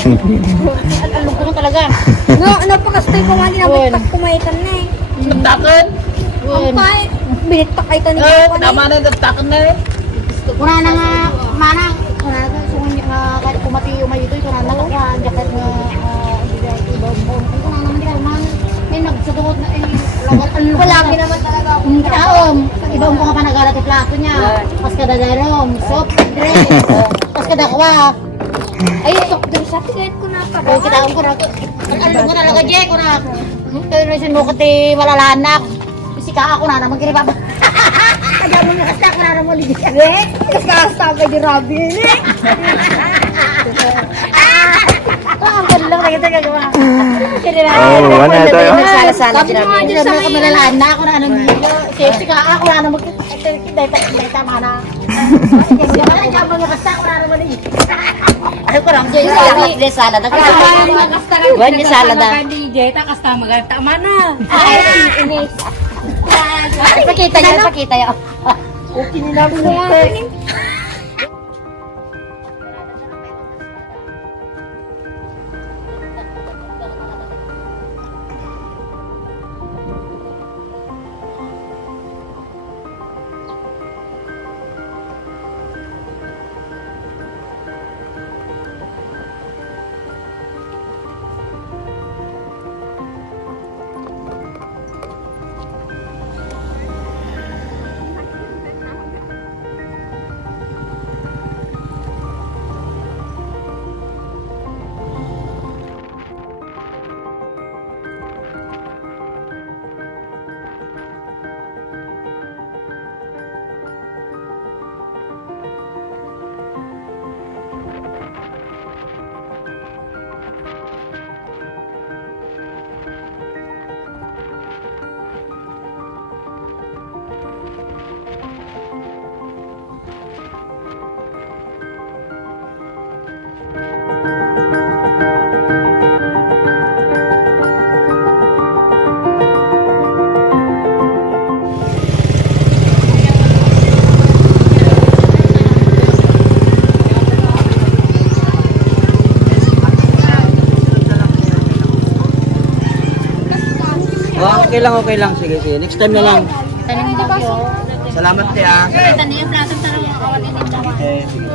Ang lungkot mo talaga. No, napakastoy ko nga din nabitak kumaitan na eh. Nagtakan? Ang pay, binitak ay tanong ko Tama na yung nagtakan na eh. Kuna na nga, manang. Kuna na nga, sungan niya, kahit kumati yung may ito, kuna na nga, jacket nga, ibang-bong. Kuna naman din, man, may nagsatungod na, Wala naman talaga ako. Kitaom, ibang ko nga pa nagalat yung plato niya. Pas kada darom, soft drink, pas kada kwak. Ay, tok din sa ticket ko na pa. O kitaom ko na, alam ko na lang Jay, ko na. Pero sin mo kati malalanak. Si ka ako na naman kiri baba. Kaya mo nakasta ko na naman ligi. Eh, kasta ka di Robby eh. Ang ganda lang kita gagawa. Oh, wala tayo. Sala-sala sinabi. Sabi ko malalanak ako na anong si ka ako na naman kiti tama na. Kasi wala ka mo nakasta ko na naman ligi. Ano ko lang Jay salad. Buwan niya salad. DJ, takas tama ka. Tama na. Ay, inis. Pakita niya. Okay ni namin na. Okay lang. Sige. Next time na lang. Tanong bagyo. Salamat tiya. Kita niya yung plato sa mga kawan ini daw. Okay, sige.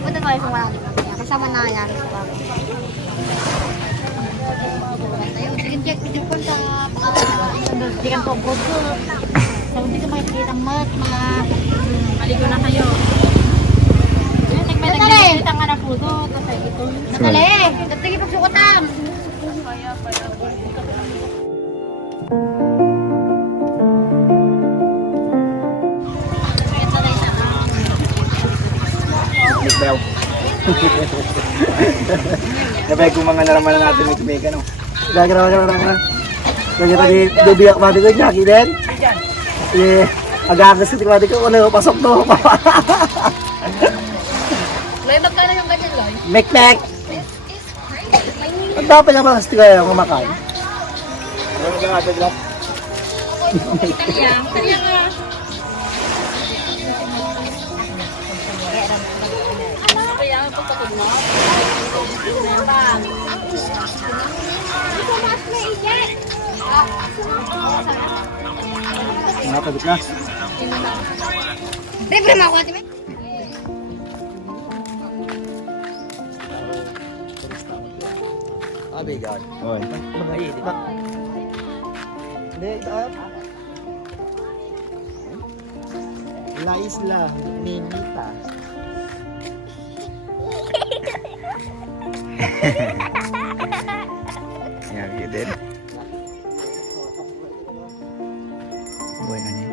Punta tayo sa mga kasama na yan. Di kan tungkod ko. Sabi ko makikita ang mat, mga Maligo na kayo. nagkita nga na puto. Kasi ito. Dali, dali pagsukutan. Nick Bell. Kapag kung mga naraman na natin may kumika, no? Gagara. Lagi tadi dubiak mati ko, Jackie din. Agak-agak sih mati ko, ano, pasok to. Loy, magkano yung ganyan, Loy? Mek. Ang dapat yung mga stiga yung kumakain. Ano ka nga, Taglat? Italyan nga. Kaya ang pagkakod mo? Mga pagod na. Libre mo ako, Ate. Abigan. Oy. Mga di ba? Hindi, La Isla, Ninita. Yeah, you did. Bueno, ni.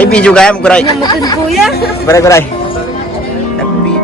Ay, video kaya mo, kuray. Namutin kuya. Kuray, kuray. Nag-video.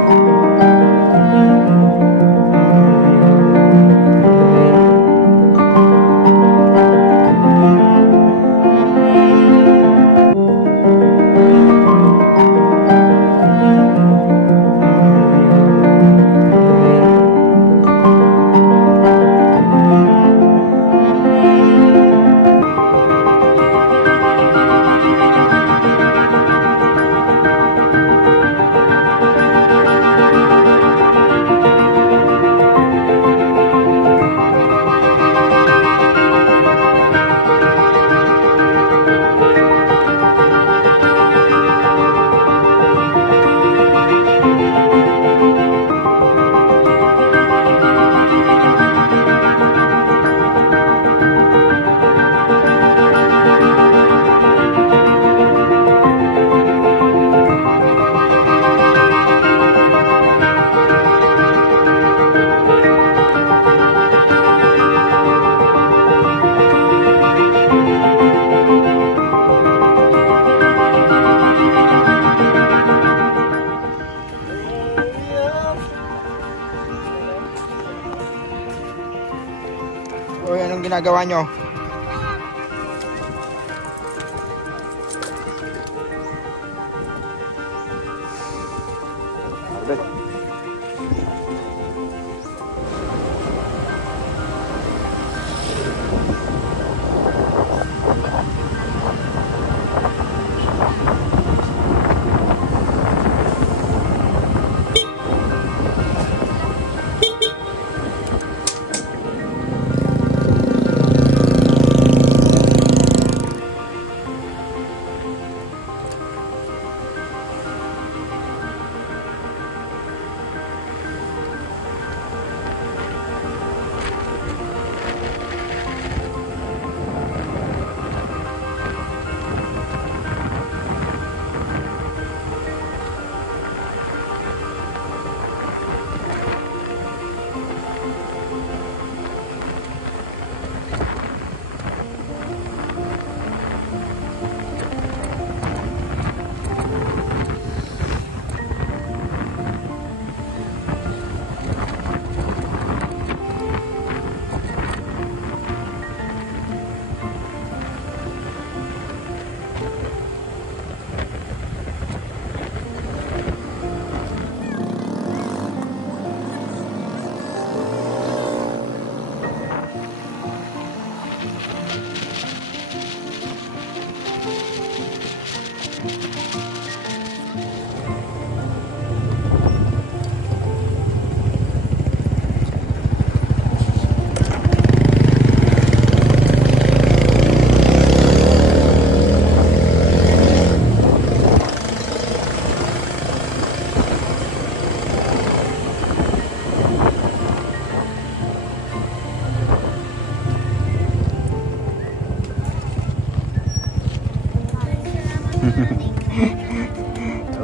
Uy, anong ginagawa nyo?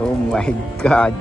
Oh my God.